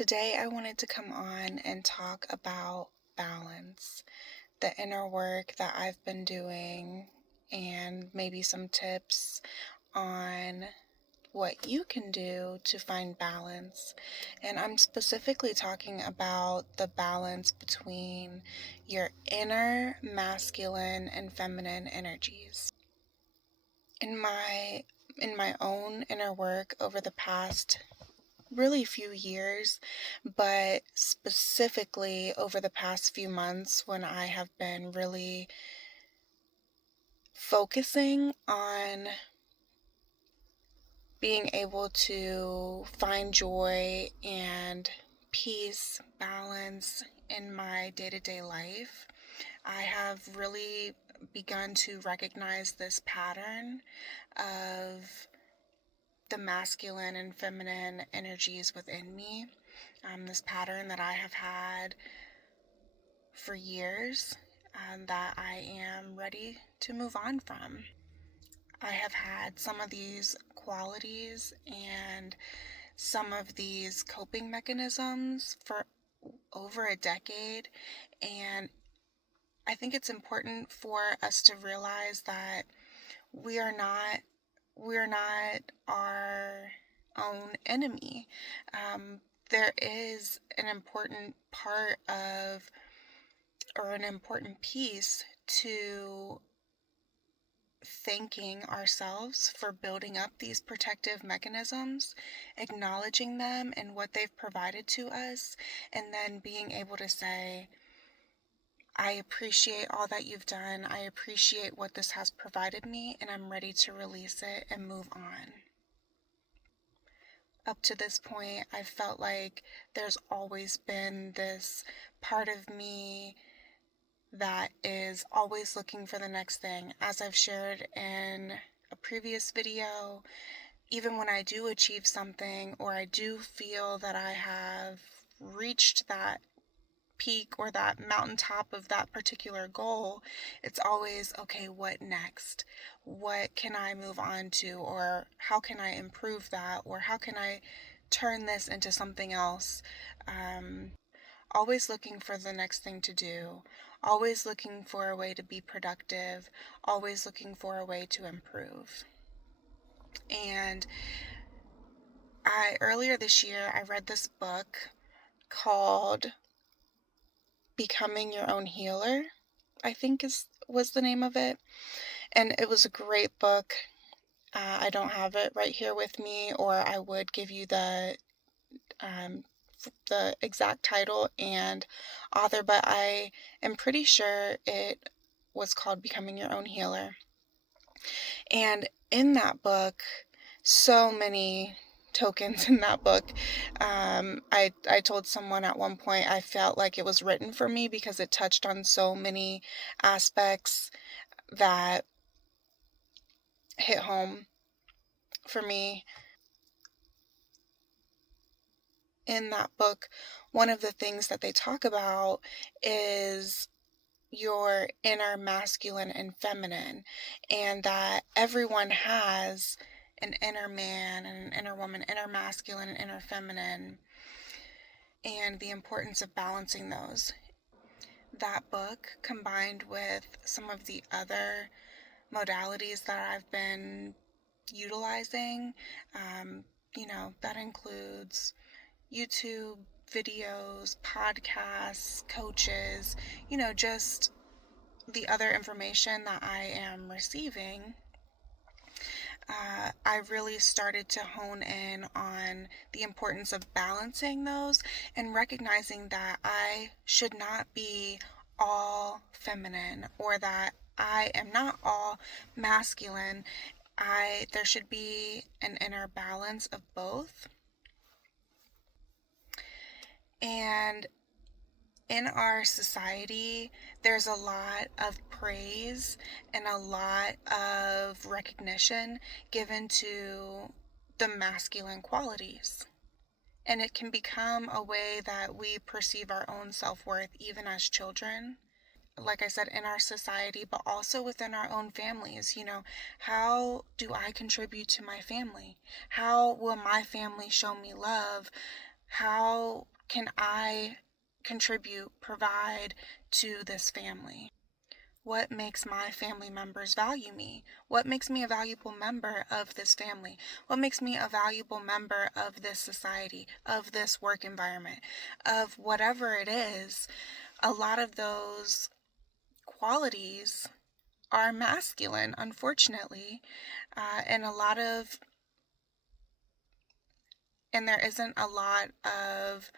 Today, I wanted to come on and talk about balance, the inner work that I've been doing, and maybe some tips on what you can do to find balance. And I'm specifically talking about the balance between your inner masculine and feminine energies. In my own inner work over the past really few years, but specifically over the past few months when I have been really focusing on being able to find joy and peace, balance in my day-to-day life. I have really begun to recognize this pattern of the masculine and feminine energies within me. This pattern that I have had for years that I am ready to move on from. I have had some of these qualities and some of these coping mechanisms for over a decade, and I think it's important for us to realize that we are not our own enemy. There is an important part of, or an important piece to thanking ourselves for building up these protective mechanisms, acknowledging them and what they've provided to us, and then being able to say, I appreciate all that you've done. I appreciate what this has provided me, and I'm ready to release it and move on. Up to this point, I've felt like there's always been this part of me that is always looking for the next thing. As I've shared in a previous video, even when I do achieve something or I do feel that I have reached that peak or that mountaintop of that particular goal, it's always, okay, what next? What can I move on to? Or how can I improve that? Or how can I turn this into something else? Always looking for the next thing to do, always looking for a way to be productive, always looking for a way to improve. And earlier this year, I read this book called Becoming Your Own Healer, I think was the name of it. And it was a great book. I don't have it right here with me, or I would give you the exact title and author, but I am pretty sure it was called Becoming Your Own Healer. And in that book, so many tokens in that book. I told someone at one point I felt like it was written for me because it touched on so many aspects that hit home for me. In that book, one of the things that they talk about is your inner masculine and feminine, and that everyone has an inner man and an inner woman, inner masculine and inner feminine, and the importance of balancing those. That book, combined with some of the other modalities that I've been utilizing, that includes YouTube videos, podcasts, coaches, just the other information that I am receiving. I really started to hone in on the importance of balancing those and recognizing that I should not be all feminine or that I am not all masculine. There should be an inner balance of both. And in our society, there's a lot of praise and a lot of recognition given to the masculine qualities. And it can become a way that we perceive our own self-worth even as children. Like I said, in our society, but also within our own families. How do I contribute to my family? How will my family show me love? How can I contribute, provide to this family? What makes my family members value me? What makes me a valuable member of this family? What makes me a valuable member of this society, of this work environment, of whatever it is? A lot of those qualities are masculine, unfortunately, and there isn't a lot of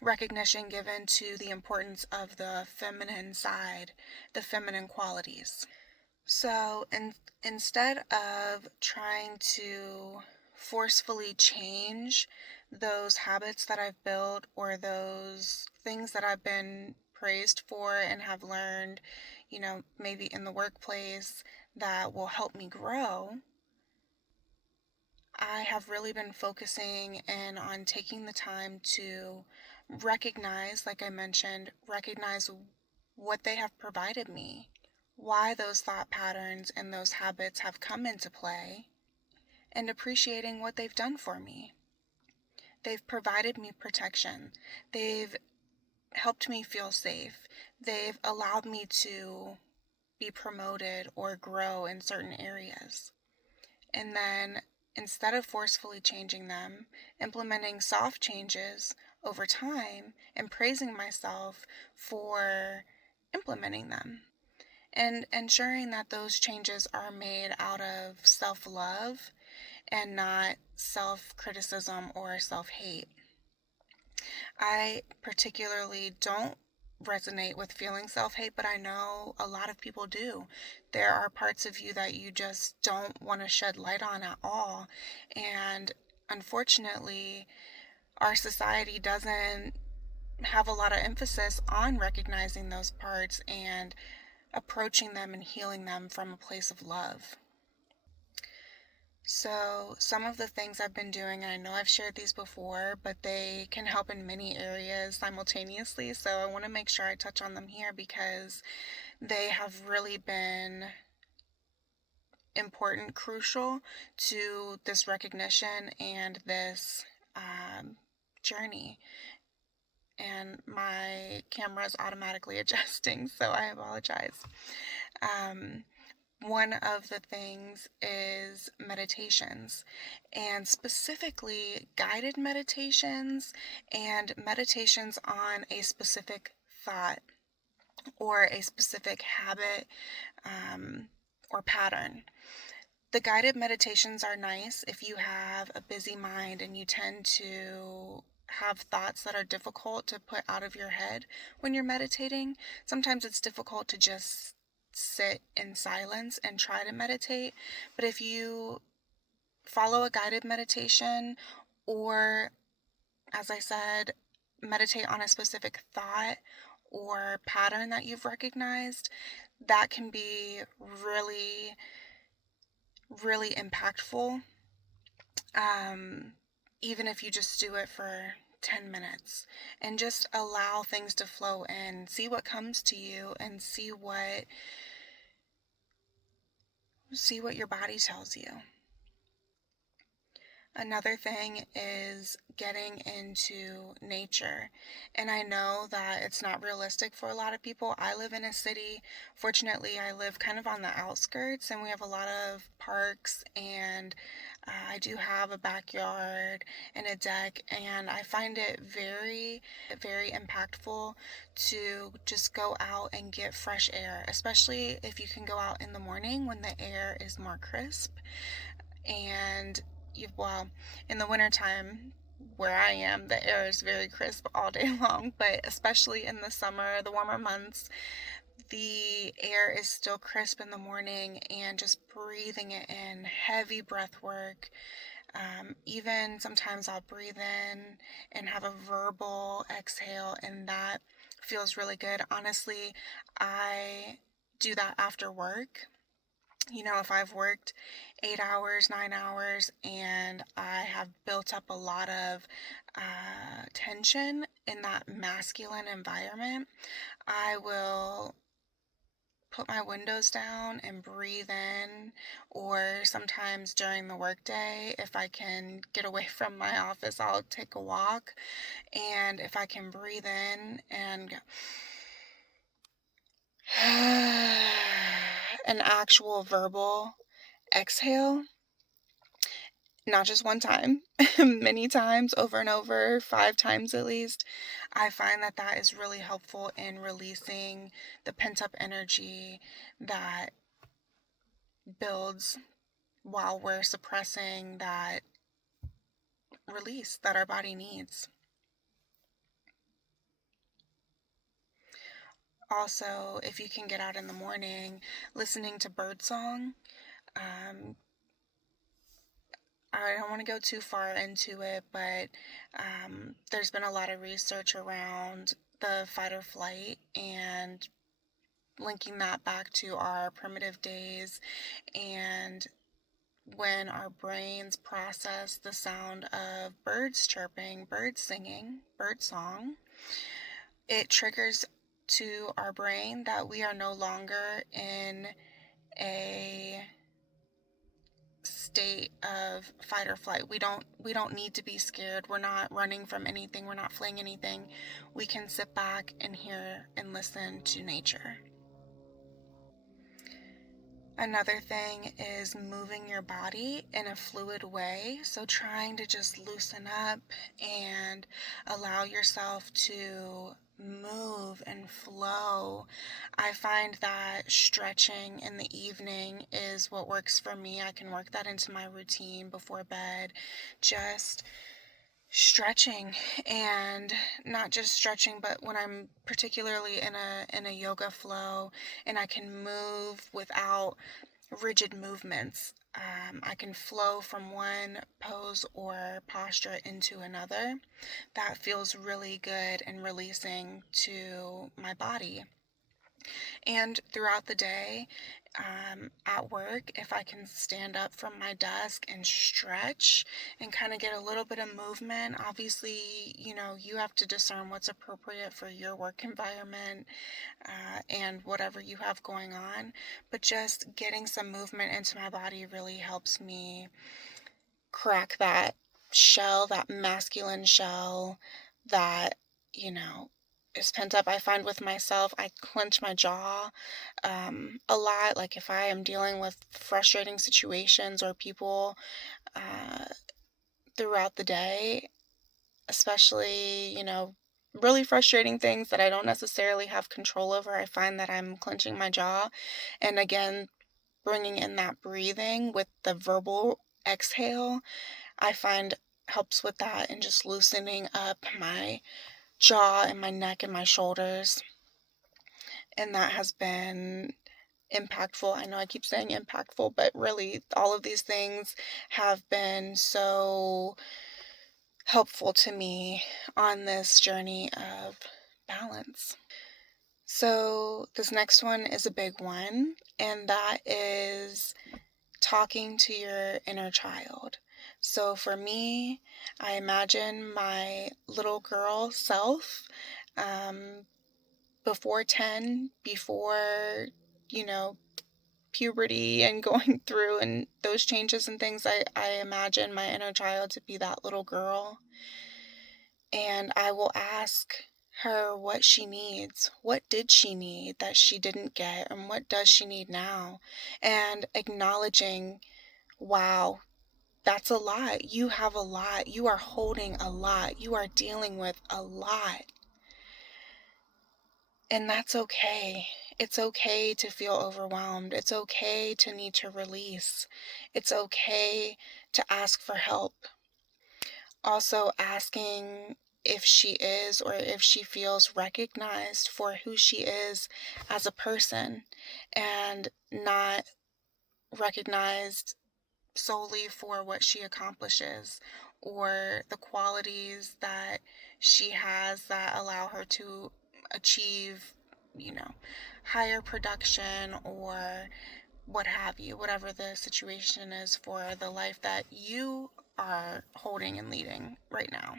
recognition given to the importance of the feminine side, the feminine qualities. So instead of trying to forcefully change those habits that I've built or those things that I've been praised for and have learned, maybe in the workplace that will help me grow, I have really been focusing in on taking the time to recognize, like I mentioned, recognize what they have provided me, why those thought patterns and those habits have come into play, and appreciating what they've done for me. They've provided me protection. They've helped me feel safe. They've allowed me to be promoted or grow in certain areas. And then instead of forcefully changing them, implementing soft changes over time and praising myself for implementing them, and ensuring that those changes are made out of self-love and not self-criticism or self-hate. I particularly don't resonate with feeling self-hate, but I know a lot of people do. There are parts of you that you just don't want to shed light on at all. And unfortunately, our society doesn't have a lot of emphasis on recognizing those parts and approaching them and healing them from a place of love. So, some of the things I've been doing, and I know I've shared these before, but they can help in many areas simultaneously. So, I want to make sure I touch on them here because they have really been important, crucial to this recognition and this journey. And my camera is automatically adjusting, so I apologize. One of the things is meditations, and specifically guided meditations and meditations on a specific thought or a specific habit or pattern. The guided meditations are nice if you have a busy mind and you tend to have thoughts that are difficult to put out of your head when you're meditating. Sometimes it's difficult to just sit in silence and try to meditate. But if you follow a guided meditation, or, as I said, meditate on a specific thought or pattern that you've recognized, that can be really, really impactful. Even if you just do it for 10 minutes and just allow things to flow in, see what comes to you and see what your body tells you. Another thing is getting into nature. And I know that it's not realistic for a lot of people. I live in a city. Fortunately, I live kind of on the outskirts and we have a lot of parks, and I do have a backyard and a deck, and I find it very, very impactful to just go out and get fresh air, especially if you can go out in the morning when the air is more crisp. And in the wintertime where I am, the air is very crisp all day long, but especially in the summer, the warmer months, the air is still crisp in the morning, and just breathing it in, heavy breath work. Even sometimes I'll breathe in and have a verbal exhale, and that feels really good. Honestly, I do that after work. If I've worked 8 hours, 9 hours, and I have built up a lot of tension in that masculine environment, I will put my windows down and breathe in, or sometimes during the workday, if I can get away from my office, I'll take a walk. And if I can breathe in and go, an actual verbal exhale, not just one time, many times, over and over, 5 times at least, I find that that is really helpful in releasing the pent-up energy that builds while we're suppressing that release that our body needs. Also, if you can get out in the morning, listening to birdsong. I don't want to go too far into it, but there's been a lot of research around the fight or flight and linking that back to our primitive days, and when our brains process the sound of birds chirping, birds singing, bird song, it triggers to our brain that we are no longer in a state of fight or flight. We don't need to be scared. We're not running from anything. We're not fleeing anything. We can sit back and hear and listen to nature. Another thing is moving your body in a fluid way. So trying to just loosen up and allow yourself to move and flow. I find that stretching in the evening is what works for me. I can work that into my routine before bed. Just stretching, and not just stretching, but when I'm particularly in a yoga flow and I can move without rigid movements. I can flow from one pose or posture into another. That feels really good and releasing to my body. And throughout the day, at work, if I can stand up from my desk and stretch and kind of get a little bit of movement, obviously, you have to discern what's appropriate for your work environment and whatever you have going on. But just getting some movement into my body really helps me crack that shell, that masculine shell that, is pent up. I find with myself, I clench my jaw a lot. Like if I am dealing with frustrating situations or people uh, throughout the day, especially, really frustrating things that I don't necessarily have control over, I find that I'm clenching my jaw. And again, bringing in that breathing with the verbal exhale, I find helps with that and just loosening up my jaw and my neck and my shoulders. And that has been impactful. I know I keep saying impactful, but really all of these things have been so helpful to me on this journey of balance. So this next one is a big one, and that is talking to your inner child. So for me, I imagine my little girl self, before 10, before, puberty and going through and those changes and things, I imagine my inner child to be that little girl. And I will ask her what she needs. What did she need that she didn't get? And what does she need now? And acknowledging, wow, that's a lot. You have a lot. You are holding a lot. You are dealing with a lot. And that's okay. It's okay to feel overwhelmed. It's okay to need to release. It's okay to ask for help. Also asking if she is or if she feels recognized for who she is as a person, and not recognized solely for what she accomplishes or the qualities that she has that allow her to achieve, higher production or what have you, whatever the situation is for the life that you are holding and leading right now.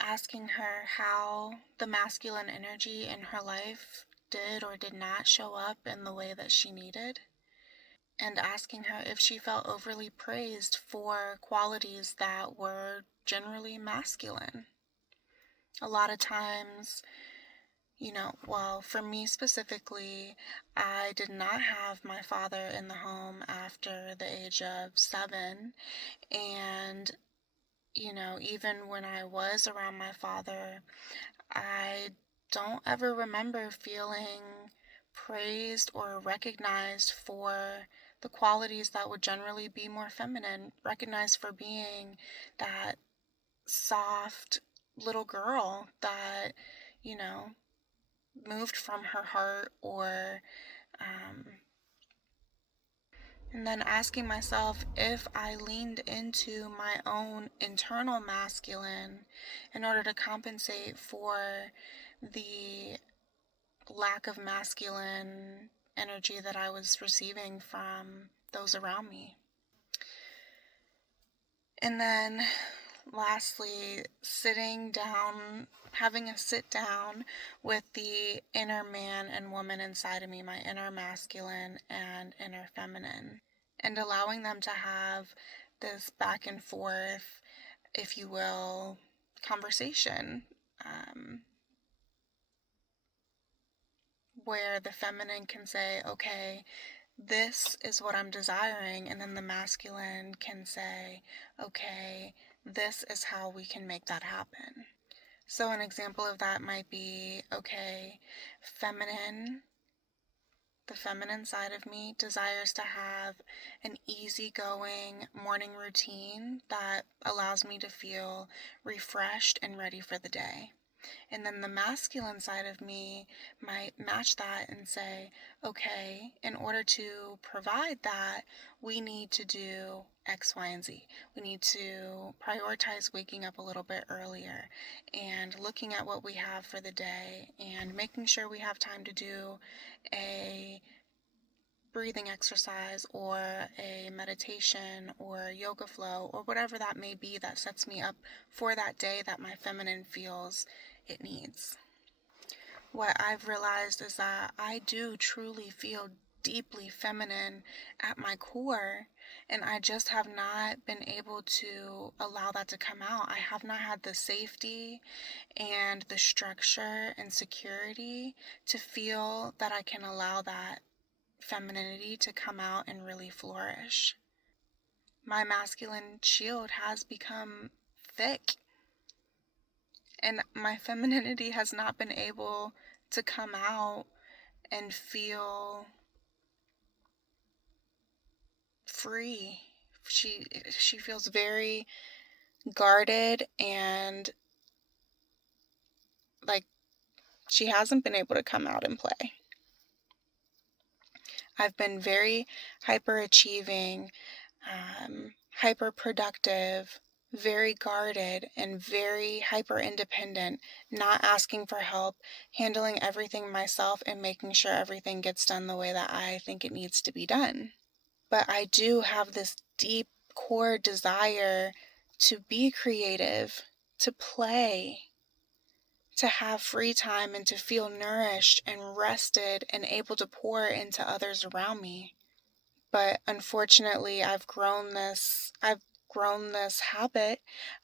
Asking her how the masculine energy in her life did or did not show up in the way that she needed, and asking her if she felt overly praised for qualities that were generally masculine. A lot of times, well, for me specifically, I did not have my father in the home after the age of 7. And, even when I was around my father, I don't ever remember feeling praised or recognized for the qualities that would generally be more feminine, recognized for being that soft little girl that, you know, moved from her heart, or um, and then asking myself if I leaned into my own internal masculine in order to compensate for the lack of masculine energy that I was receiving from those around me. And then lastly, sitting down, having a sit down with the inner man and woman inside of me, my inner masculine and inner feminine, and allowing them to have this back and forth, if you will, conversation, where the feminine can say, okay, this is what I'm desiring, and then the masculine can say, okay, this is how we can make that happen. So an example of that might be, okay, the feminine side of me desires to have an easygoing morning routine that allows me to feel refreshed and ready for the day. And then the masculine side of me might match that and say, okay, in order to provide that, we need to do X, Y, and Z. We need to prioritize waking up a little bit earlier and looking at what we have for the day and making sure we have time to do a breathing exercise or a meditation or yoga flow or whatever that may be that sets me up for that day that my feminine feels it needs. What I've realized is that I do truly feel deeply feminine at my core, and I just have not been able to allow that to come out. I have not had the safety and the structure and security to feel that I can allow that femininity to come out and really flourish. My masculine shield has become thick, and my femininity has not been able to come out and feel free. She feels very guarded, and like she hasn't been able to come out and play. I've been very hyper-achieving, hyper-productive, very guarded, and very hyper-independent, not asking for help, handling everything myself, and making sure everything gets done the way that I think it needs to be done. But I do have this deep core desire to be creative, to play, to have free time, and to feel nourished and rested and able to pour into others around me. But unfortunately, I've grown this habit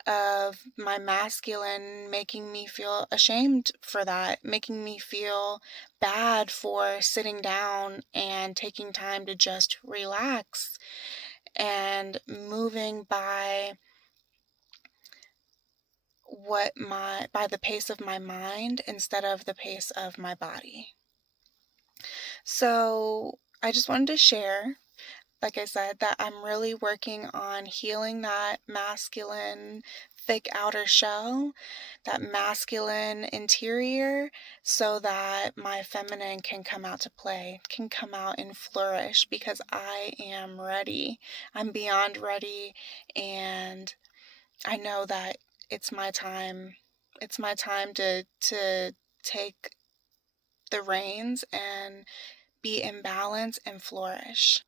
of my masculine making me feel ashamed for that, making me feel bad for sitting down and taking time to just relax and moving by the pace of my mind instead of the pace of my body. So I just wanted to share, like I said, that I'm really working on healing that masculine thick outer shell, that masculine interior, so that my feminine can come out to play, can come out and flourish, because I am ready. I'm beyond ready, and I know that it's my time. It's my time to take the reins and be in balance and flourish.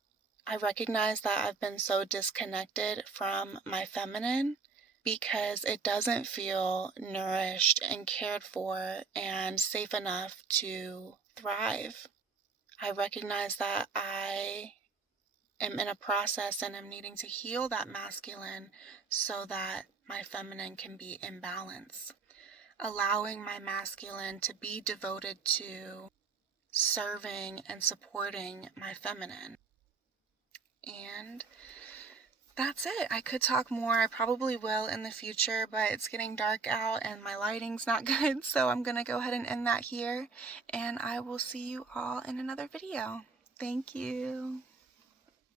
I recognize that I've been so disconnected from my feminine because it doesn't feel nourished and cared for and safe enough to thrive. I recognize that I am in a process and I'm needing to heal that masculine so that my feminine can be in balance. Allowing my masculine to be devoted to serving and supporting my feminine. And that's it. I could talk more. I probably will in the future, but it's getting dark out and my lighting's not good, so I'm going to go ahead and end that here. And I will see you all in another video. Thank you.